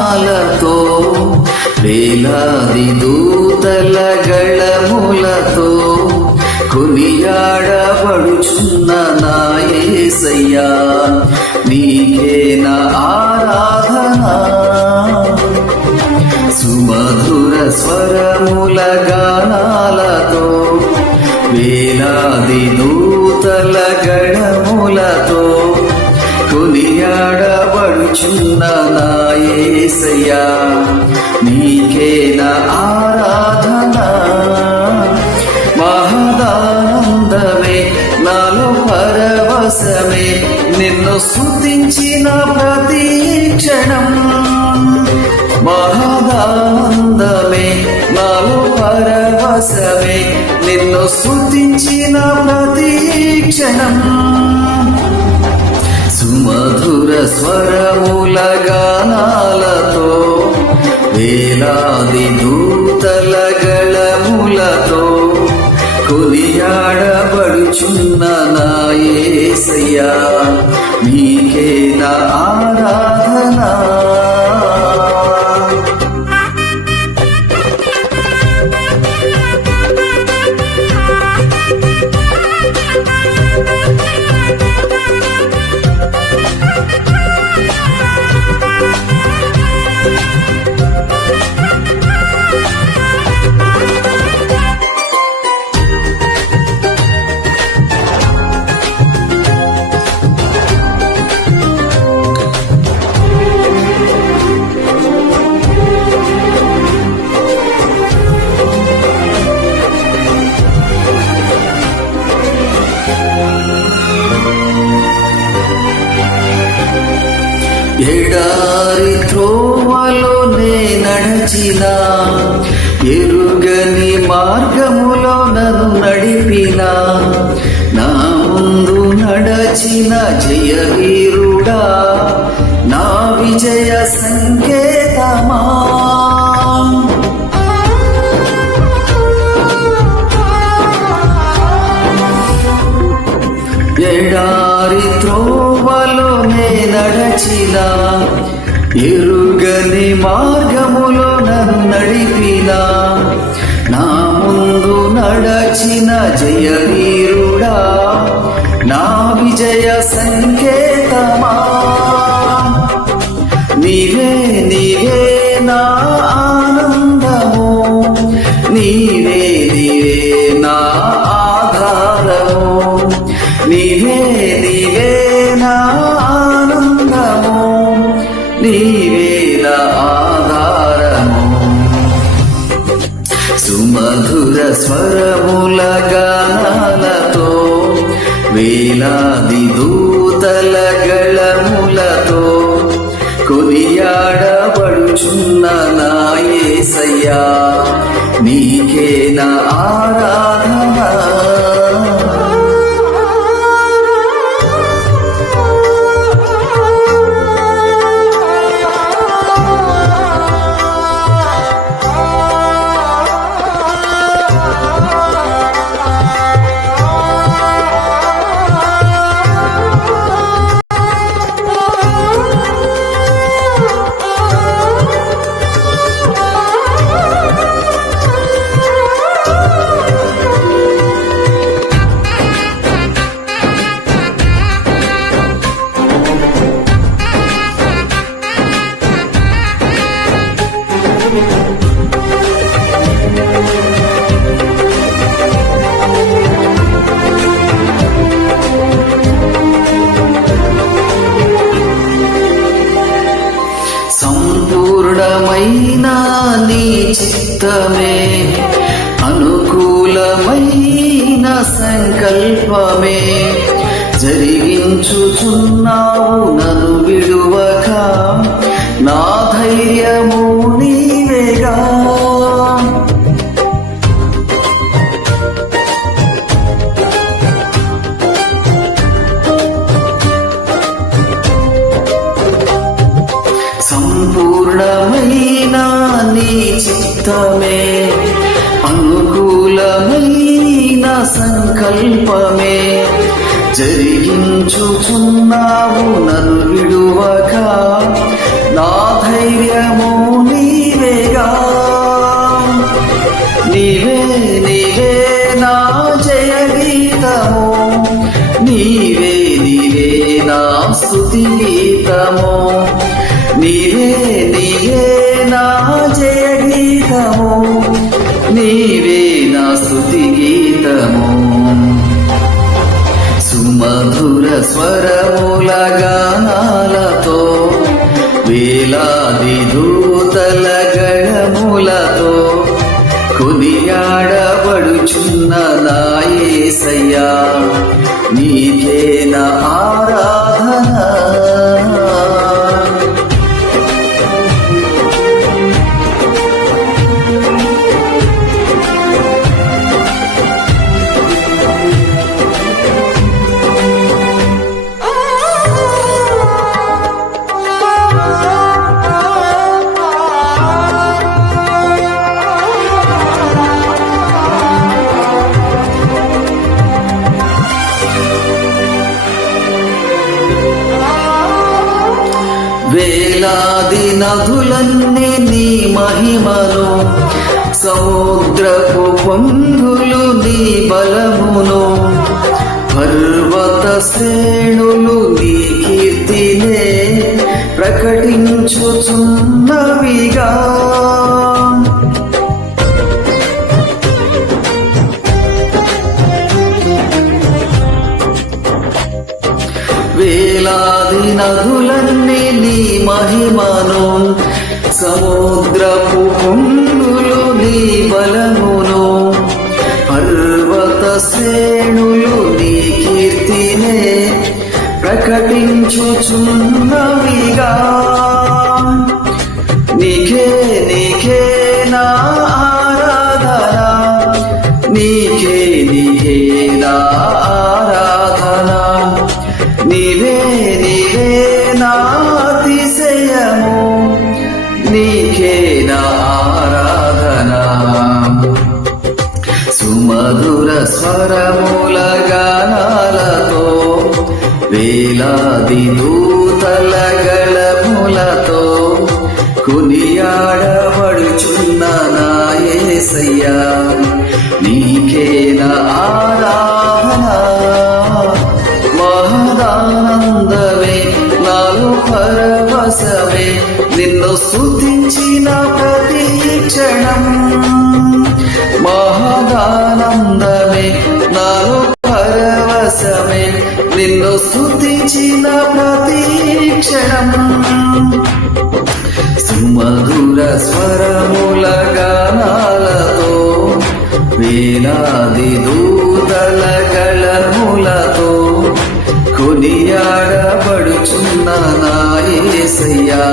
గానాలతో వేలాది దూతల గళములతో కొనియాడబడుచున్న నా యేసయ్యా నీకే నా ఆరాధన సుమధుర స్వరముల గానాలతో వేలాది దూతల గణములతో కొనియాడబడుచున్న నా యేసయ్యా నీకే నా ఆరాధన మహదానందమే నాలో పరవశమే నిన్ను స్తుతించిన ప్రతి క్షణం మహదానందమే నాలో పరవశమే నిన్ను స్తుతించిన ప్రతి క్షణం సుమధుర స్వరముల గానాలతో వేలాది దూతల గళములతో కొనియాడబడుచున్న నా యేసయ్యా నీకే నా ఆరాధన ఎడారి త్రోవలో నే నడచిన ఎరుగని మార్గములో నన్ను నడిపిన నా ముందు నడచిన జయవీరుడా నా విజయ సంకేతమా ఎడారి త్రోవలో నే నడచిన ఎరుగని మార్గములో నన్ను నడిపిన నా ముందు నడచిన జయవీరుడా నా విజయ సంకేతమా నీవే నీవే నా ఆనందము నీవే నీవే నా ఆధారము నీవే నీవే నా ఆనందము నీవే నా ఆధారము సుమధుర స్వరముల గానాలతో వేలాది దూతల గళములతో కొనియాడబడుచున్న నా యేసయ్యా నీకే నా ఆరాధన సంపూర్ణమైన నీ చిత్తమే అనుకూలమైన సంకల్పమే జరిగించుచున్నావు నన్ను విడువక నా ధైర్యము నీవేగా సంపూర్ణమైన నీ చిత్తమే అనుకూలమైన సంకల్పమే జరిగించుచున్నావు నన్ను విడువక నా ధైర్యము నీవేగా, నీవే నీవే నా జయ గీతము, నీవే నీవే నా స్తుతి గీతము, నీవే నీవే నా జయ గీతము, నీవే నా స్తుతి గీతము. సుమధుర స్వరముల గానాలతో వేలాది దూతల గణములతో కొనియాడబడుచున్న నా యేసయ్యా, నీకే నా ఆరాధన. వేలాది నదులన్నీ నీ మహిమను, సముద్రపు పొంగులు నీ బలమును, పర్వత శ్రేణులు నీ కీర్తినే ప్రకటించుచున్నవిగా. వేలాది నదులన్నీ నీ మహిమను, సముద్రపు పొంగులు నీ బలమును, పర్వత శ్రేణులు నీ కీర్తినే ప్రకటించుచున్నవిగా. నీకే నీకే నా ఆరాధన, నీకే నీకే నా ఆరాధన, నీవే నీవే నా అతిశయము, నీకే నా ఆరాధన. సుమధుర స్వరముల గానాలతో వేలాది దూతల గళములతో కొనియాడబడుచున్న నా యేసయ్యా, నీకే నా ఆరాధన. మహదానందమే నాలో పరవశమే నిన్ను స్తుతించిన ప్రతి క్షణం, మహదానందమే నాలో పరవశమే నిన్ను స్తుతించిన ప్రతి క్షణం. సుమధుర స్వరముల గానాలతో వేలాది దూతల గళములతో కొనియాడబడుచున్న నా యేసయ్యా,